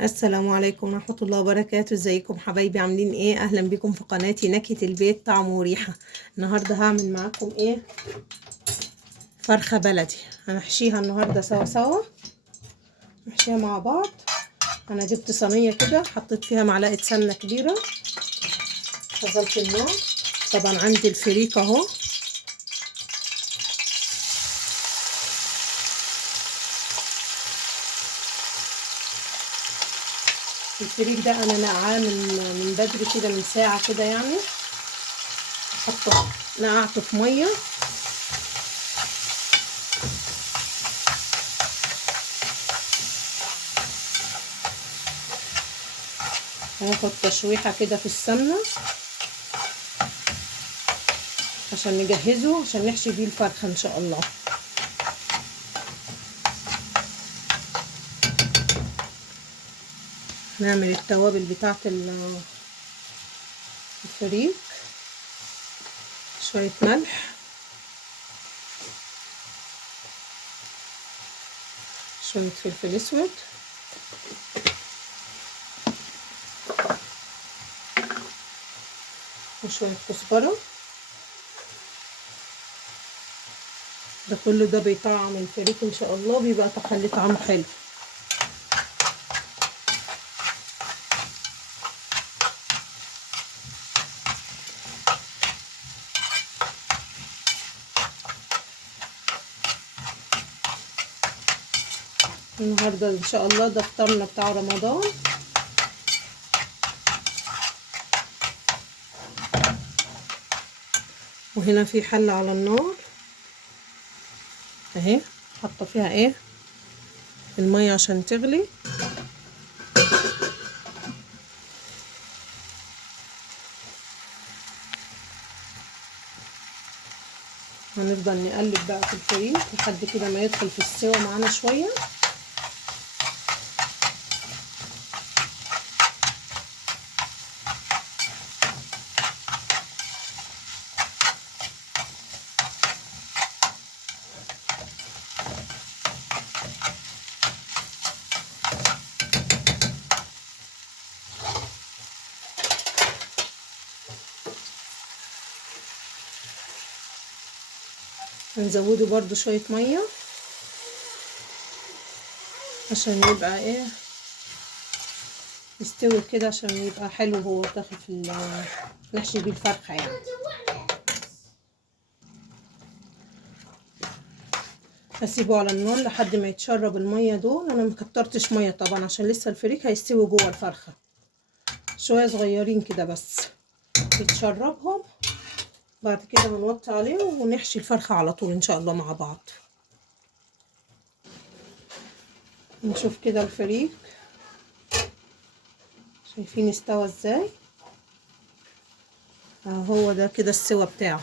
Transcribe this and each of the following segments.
السلام عليكم ورحمة الله وبركاته. ازيكم حبايبي؟ عاملين ايه؟ اهلا بكم في قناتي نكهة البيت طعم وريحة. النهاردة هعمل معاكم ايه؟ فرخة بلدي. هنحشيها النهاردة سوا سوا، نحشيها مع بعض. انا جبت صينية كده، حطيت فيها معلقة سمنة كبيرة، شغلت النار. طبعا عندي الفريك اهو. الفريك ده انا نقعاه من بدري كده، من ساعة كده يعني. نقعته في مية. هناخد تشويحة كده في السمنة عشان نجهزه، عشان نحشي بيه الفرخة ان شاء الله. نعمل التوابل بتاعة الفريك. شوية ملح، شوية فلفل اسود، وشوية كزبرة. ده كله ده بيطعم الفريك ان شاء الله، بيبقى تخلي طعمه حلو. النهارده ان شاء الله ده فطارنا بتاع رمضان. وهنا في حلة على النار اهي، حاطه فيها ايه؟ المية عشان تغلي. هنفضل نقلب بقى في الفريك لحد كده ما يدخل في السوا معانا شويه. هنزوده برضو شويه ميه عشان يبقى ايه، يستوي كده، عشان يبقى حلو وهو داخل في نحشي بيه الفرخه يعني. هسيبه على النار لحد ما يتشرب الميه دول. انا مكترتش ميه طبعا عشان لسه الفريك هيستوي جوه الفرخه، شويه صغيرين كده بس يتشربهم. بعد كده بنوطي عليه ونحشي الفرخه على طول ان شاء الله مع بعض. نشوف كده الفريك، شايفين استوى ازاي؟ هو ده كده السوا بتاعه.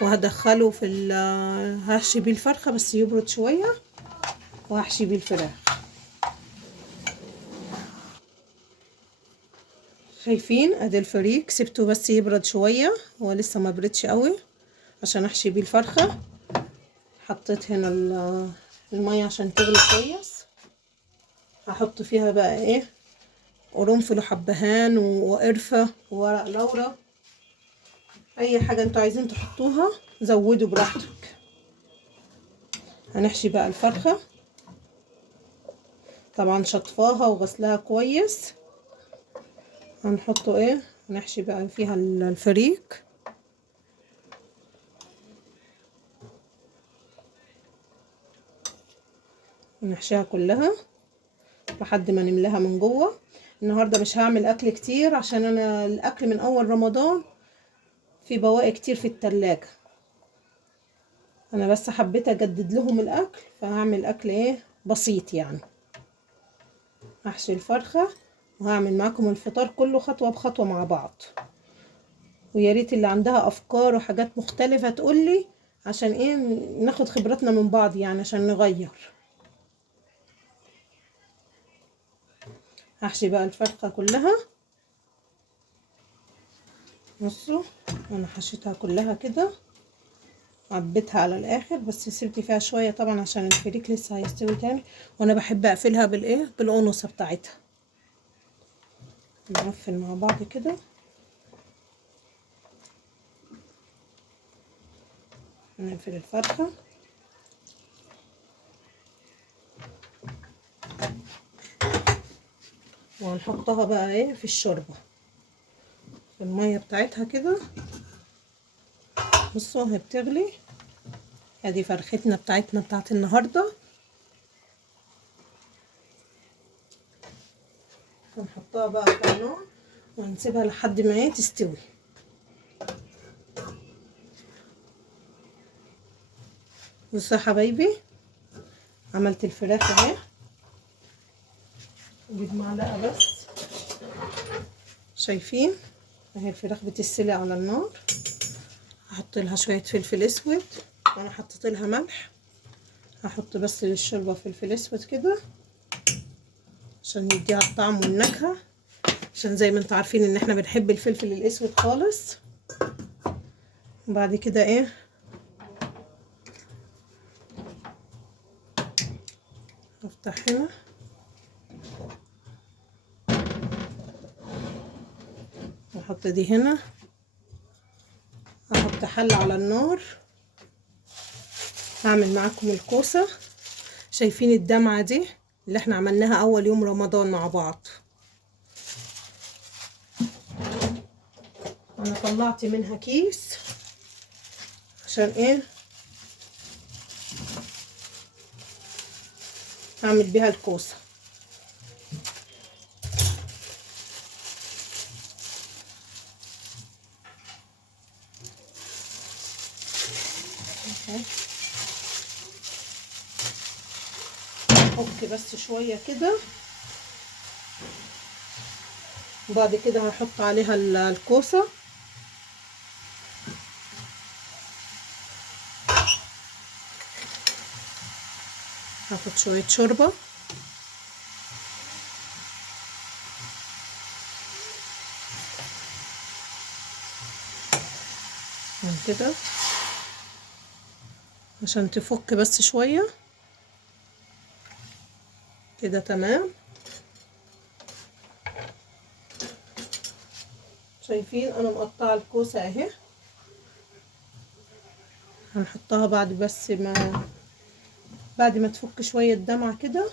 وهدخله في هحشي بيه الفرخه بس يبرد شويه، وهحشي بيه الفراخ. شايفين ادي الفريك، سبته بس يبرد شويه، هو لسه ما بردش قوي عشان احشي بيه الفرخه. حطيت هنا الميه عشان تغلي كويس. هحط فيها بقى ايه؟ قرنفل وحبهان وقرفه وورق لورا، اي حاجه انتوا عايزين تحطوها زودوا براحتك. هنحشي بقى الفرخه، طبعا شطفاها وغسلها كويس. هنحطه ايه، نحشي بقى فيها الفريك. نحشيها كلها لحد ما نملاها من جوه. النهارده مش هعمل اكل كتير عشان انا الاكل من اول رمضان في بواقي كتير في التلاجة. انا بس حبيت اجدد لهم الاكل، فهعمل اكل ايه بسيط يعني. هحشي الفرخة وهعمل معاكم الفطار كله خطوة بخطوة مع بعض. ويا ريت اللي عندها افكار وحاجات مختلفة تقولي، عشان ايه ناخد خبراتنا من بعض يعني، عشان نغير. هحشي بقى الفرخة كلها. بصوا انا حشيتها كلها كده. عبيتها على الاخر، بس سيبت فيها شويه طبعا عشان الفريك لسه هيستوي تاني، وانا بحب اقفلها بالايه، بالقنصه بتاعتها. نقفل مع بعض كده. نقفل الفرخه. وهنحطها بقى ايه في الشوربه، في الميه بتاعتها كده. بصوا هي بتغلي. ادي فرختنا بتاعتنا بتاعت النهارده. هنحطها بقى في النار وهنسيبها لحد ما هي تستوي. بصوا يا حبايبي، عملت الفراخ اهي. اجيب معلقه بس. شايفين اهي الفراخ بتتسلق على النار. هحط لها شويه فلفل اسود، وانا حطيت لها ملح. هحط بس للشوربه فلفل اسود كده عشان يديها الطعم والنكهه، عشان زي ما انتوا عارفين ان احنا بنحب الفلفل الاسود خالص. وبعد كده ايه، افتح هنا واحط دي هنا. احط حله على النار. هعمل معاكم الكوسه. شايفين الدمعه دي اللي احنا عملناها اول يوم رمضان مع بعض؟ انا طلعت منها كيس عشان ايه، هعمل بيها الكوسه. احط بس شويه كده، وبعد كده هحط عليها الكوسه. هاخد شويه شوربه من كده عشان تفك بس شويه كده. تمام. شايفين انا مقطعه الكوسه اهي. هنحطها بعد ما تفك شويه دمعه كده.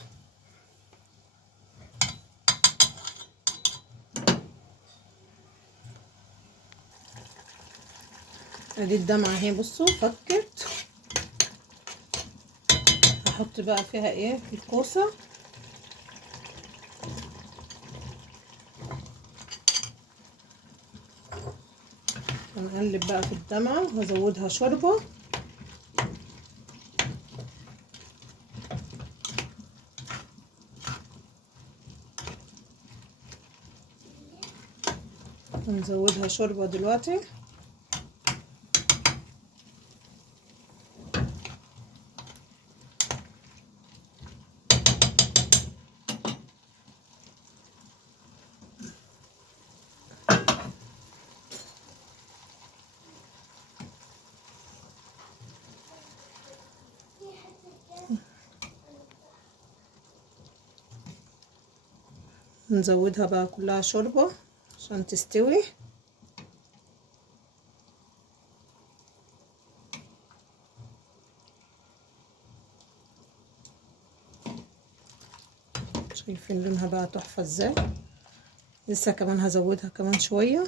ادي الدمعه اهي، بصوا فكت. هحط بقى فيها ايه الكوسه. هنقلب بقى في الدمعه وهزودها شوربه. هنزودها شوربه دلوقتي. نزودها بقى كلها شوربه عشان تستوي. شايفين لونها بقى تحفه ازاي. لسه كمان هزودها كمان شويه.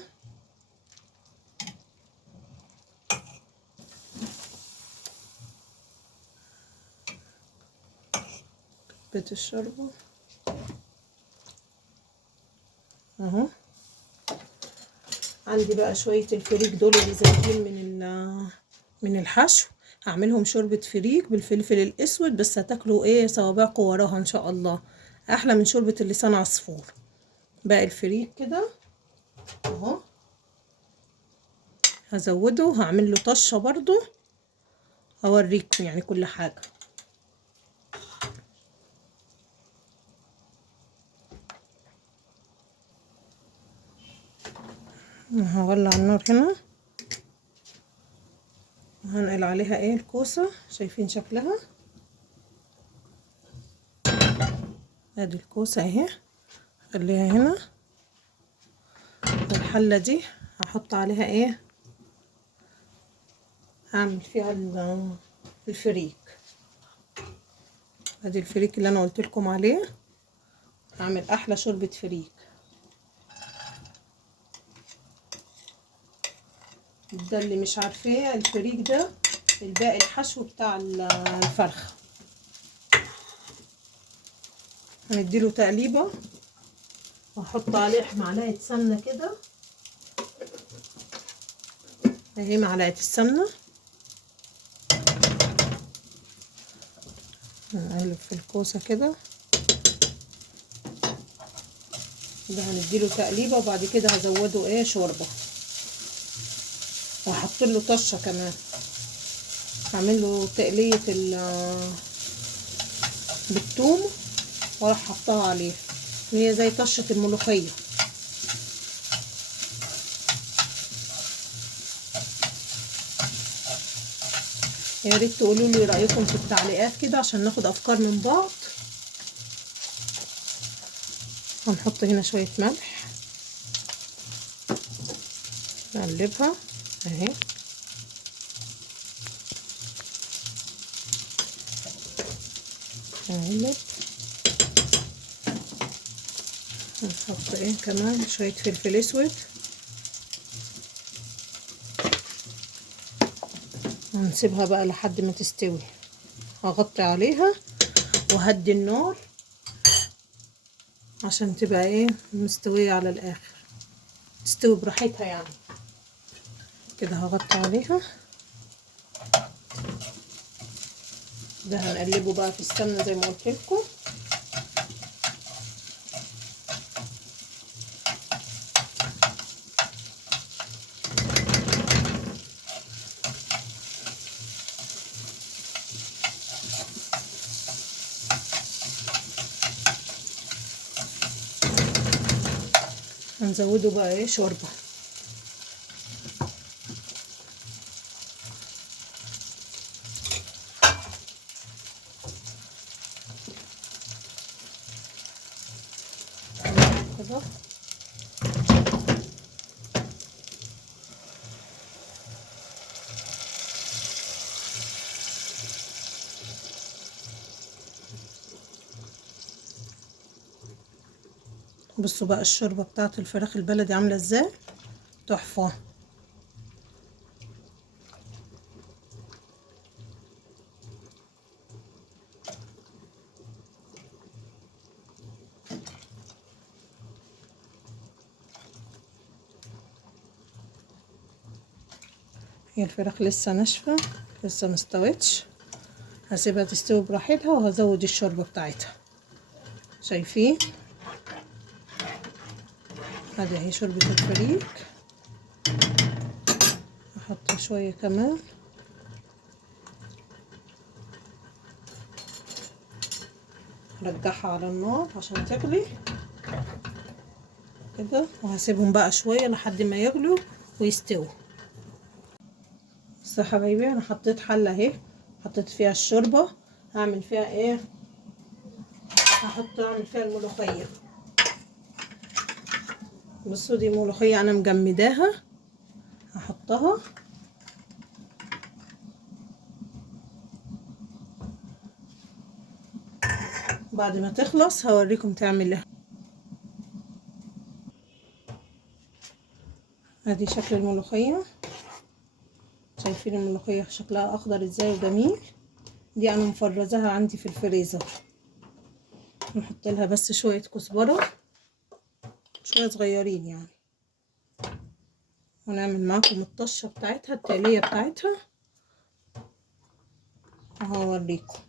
بيت الشوربه اهو. عندي بقى شويه الفريك دول اللي زايدين من الحشو. هعملهم شوربه فريك بالفلفل الاسود، بس هتاكلوا ايه صوابعكم وراها ان شاء الله. احلى من شوربه اللسان عصفور. باقي الفريك كده اهو. هزوده وهعمل له طشه برضو. هوريكم يعني كل حاجه. هولع النار هنا وهنقلب هنقل عليها ايه الكوسة، شايفين شكلها؟ ادي الكوسة اهي، خليها هنا. والحلة دي هحط عليها ايه، هعمل فيها الفريك. ادي الفريك اللي انا قلت لكم عليه، هعمل احلى شوربة فريك. ده اللي مش عارفاه، الفريك ده الباقي الحشو بتاع الفرخة. هنديله تقليبة واحط عليه معلقة سمنة كده اهي، معلقة السمنة. نقلب في الكوسة كده، ده هنديله تقليبة وبعد كده هزوده ايه شوربة، وهحط له طشة كمان. هعمل له تقلية بالثوم واروح حطها عليه، هي زي طشة الملوخية. يا ريت تقولوا لي رأيكم في التعليقات كده عشان ناخد افكار من بعض. هنحط هنا شوية ملح، نقلبها اهي. نقلب، نحط ايه كمان شوية فلفل اسود، ونسيبها بقى لحد ما تستوي. هغطي عليها وهدي النار عشان تبقى ايه مستوية على الاخر، تستوي براحتها يعني. كده هغطي عليها. ده هنقلبه بقى في السمنة زي ما قلت لكم. هنزوده بقى ايه شوربة. كده بصوا بقى الشوربة بتاعت الفراخ البلدي عاملة ازاي، تحفة. هي الفراخ لسه ناشفة، لسه مستوتش، هسيبها تستوي براحتها وهزود الشوربة بتاعتها. شايفين؟ ادي اهي شوربة الفريك، احط شوية كمان. رجعها على النار عشان تغلي كده، وهسيبهم بقى شوية لحد ما يغلوا ويستووا. بس يا حبايبي انا حطيت حلة اهي، حطيت فيها الشوربة، هعمل فيها ايه، اعمل فيها الملوخية. بصوا دي ملوخية انا مجمداها، هحطها. بعد ما تخلص هوريكم تعملها. ادي شكل الملوخية، شايفين الملوخية شكلها اخضر ازاي وجميل. دي انا مفرزاها عندي في الفريزر. نحط لها بس شوية كزبرة، شوية صغيرين يعني، ونعمل معاكم الطشة بتاعتها، التقلية بتاعتها وهوريكم.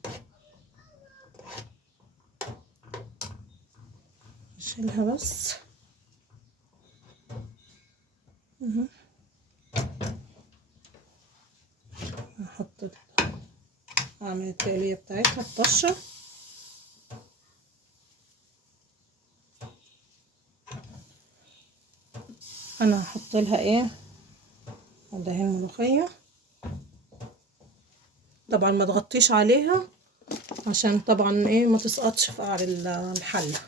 اشيلها بس احط، اعمل التقلية بتاعتها الطشة. انا هحط لها ايه، ادهن الملوخية طبعا ما تغطيش عليها عشان طبعا ايه ما تسقطش في قعر الحله.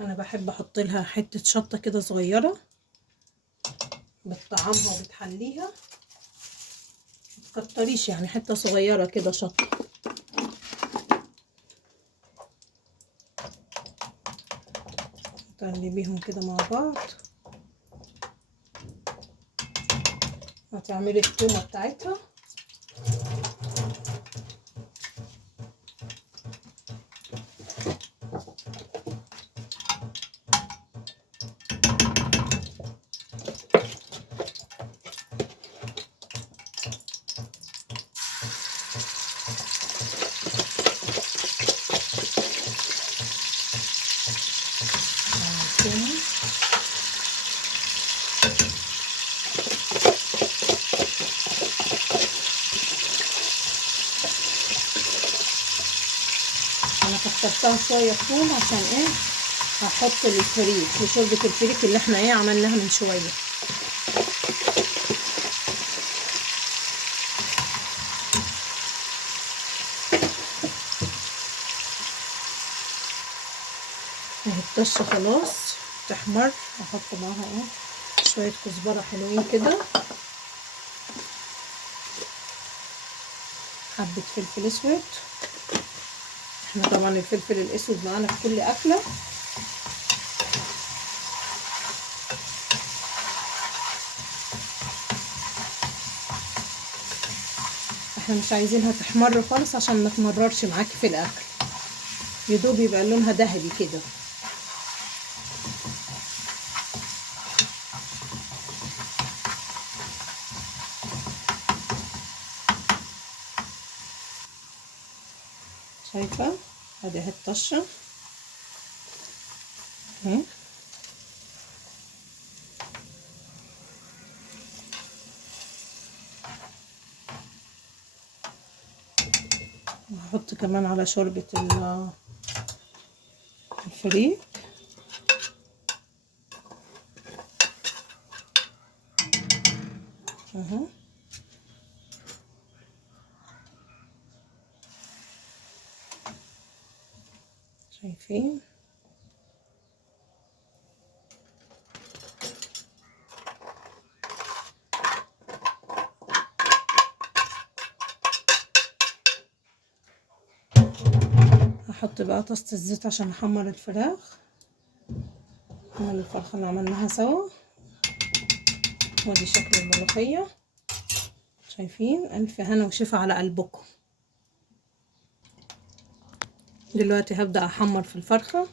انا بحب احط لها حته شطه كده صغيره بتطعمها وبتحليها، متكتريش يعني حته صغيره كده شطه. تقلبيهم كده مع بعض. هتعملي التومه بتاعتها. انا كترتها شويه الثوم عشان ايه هحط الفريك لشوربه الفريك اللي احنا ايه عملناها من شويه. اهي الطشه خلاص تحمر. احط معاها ايه شويه كزبره حلوين كده، حبه فلفل اسود. احنا طبعا الفلفل الاسود معانا في كل اكله. احنا مش عايزينها تحمر خالص عشان ما تمررش معاكي في الاكل، يدوب يبقى لونها ذهبي كده. شايفه ادي اهي الطشه اهي. هحط كمان على شوربه الفريك اهو. شايفين هحط بقى طاسة الزيت عشان احمر الفراخ. نعمل الفرخة اللي عملناها سوا. ودي شكل الملوخية. شايفين الف هنا وشفا على قلبكم. دلوقتي هبدأ احمر في الفرخة،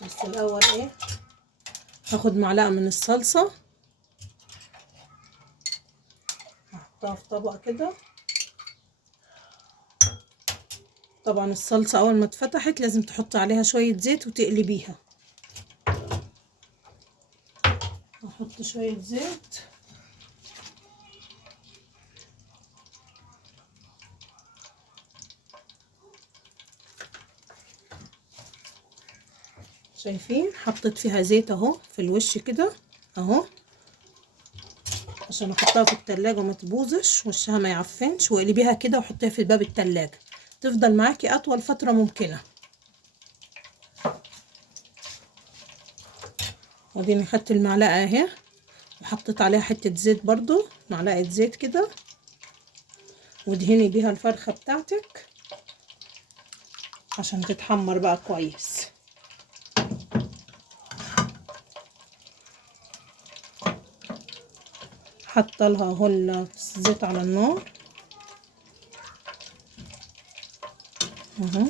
بس الاول ايه هاخد معلقة من الصلصة احطها في طبق كده. طبعا الصلصة اول ما اتفتحت لازم تحط عليها شوية زيت وتقلبيها. احط شوية زيت. شايفين حطيت فيها زيت اهو في الوش كده اهو، عشان احطها في التلاجة وما تبوظش وشها ما يعفنش. واقلبيها كده وحطيها في باب التلاجة تفضل معاكي اطول فترة ممكنة. واديني خدت المعلقة اهي وحطيت عليها حتة زيت برضو، معلقة زيت كده، ودهني بيها الفرخة بتاعتك عشان تتحمر بقى كويس. حاطه لها اهو الزيت على النار اهو.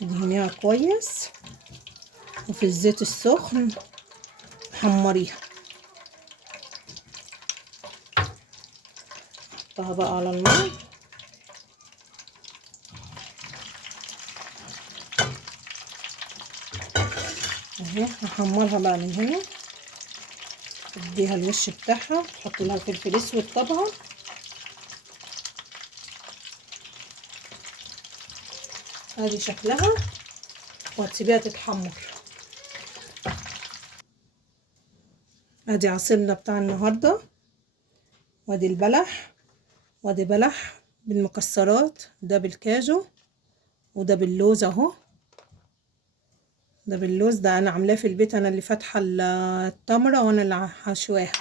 دهنيها كويس وفي الزيت السخن حمريها. حطها بقى على النار اهي. هحمرها بقى من هنا اديها الوش بتاعها، تحط لها فلفل اسود طبعا. ادي شكلها، وهتسيبيها تتحمر. ادي عصيرنا بتاع النهارده، وادي البلح، وادي بلح بالمكسرات، ده بالكاجو وده باللوز اهو. ده باللوز، ده انا عاملاه في البيت، انا اللي فاتحه التمره وانا اللي حشواها،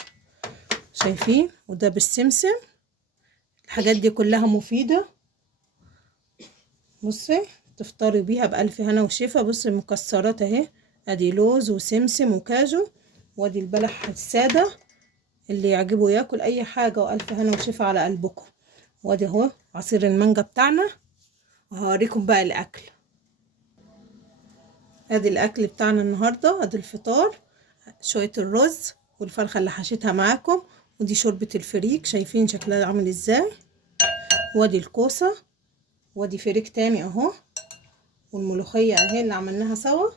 شايفين؟ وده بالسمسم. الحاجات دي كلها مفيده، بصي تفطري بيها بألف هنا وشفا. بصي المكسرات اهي، ادي لوز وسمسم وكاجو، وادي البلح الساده اللي يعجبه ياكل اي حاجه، والف هنا وشفا على قلبكم. وادي اهو عصير المانجا بتاعنا، وهوريكم بقى الاكل. ادي الاكل بتاعنا النهارده، ادي الفطار، شويه الرز والفرخه اللي حشيتها معاكم، ودي شوربه الفريك، شايفين شكلها عامل ازاي؟ وادي الكوسه، وادي فريك تاني اهو، والملوخيه اهي اللي عملناها سوا.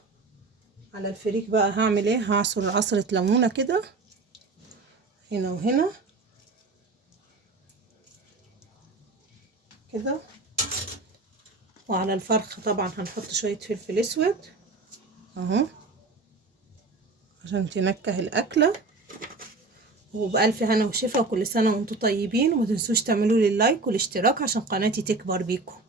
على الفريك بقى هعمل ايه؟ هعصر عصره ليمونه كده هنا وهنا كده. وعلى الفرخ طبعا هنحط شويه فلفل اسود اهو عشان تنكه الاكله. وبألف هنا وشفا، وكل سنه وانتم طيبين، وما تنسوش تعملوا لي اللايك والاشتراك عشان قناتي تكبر بيكم.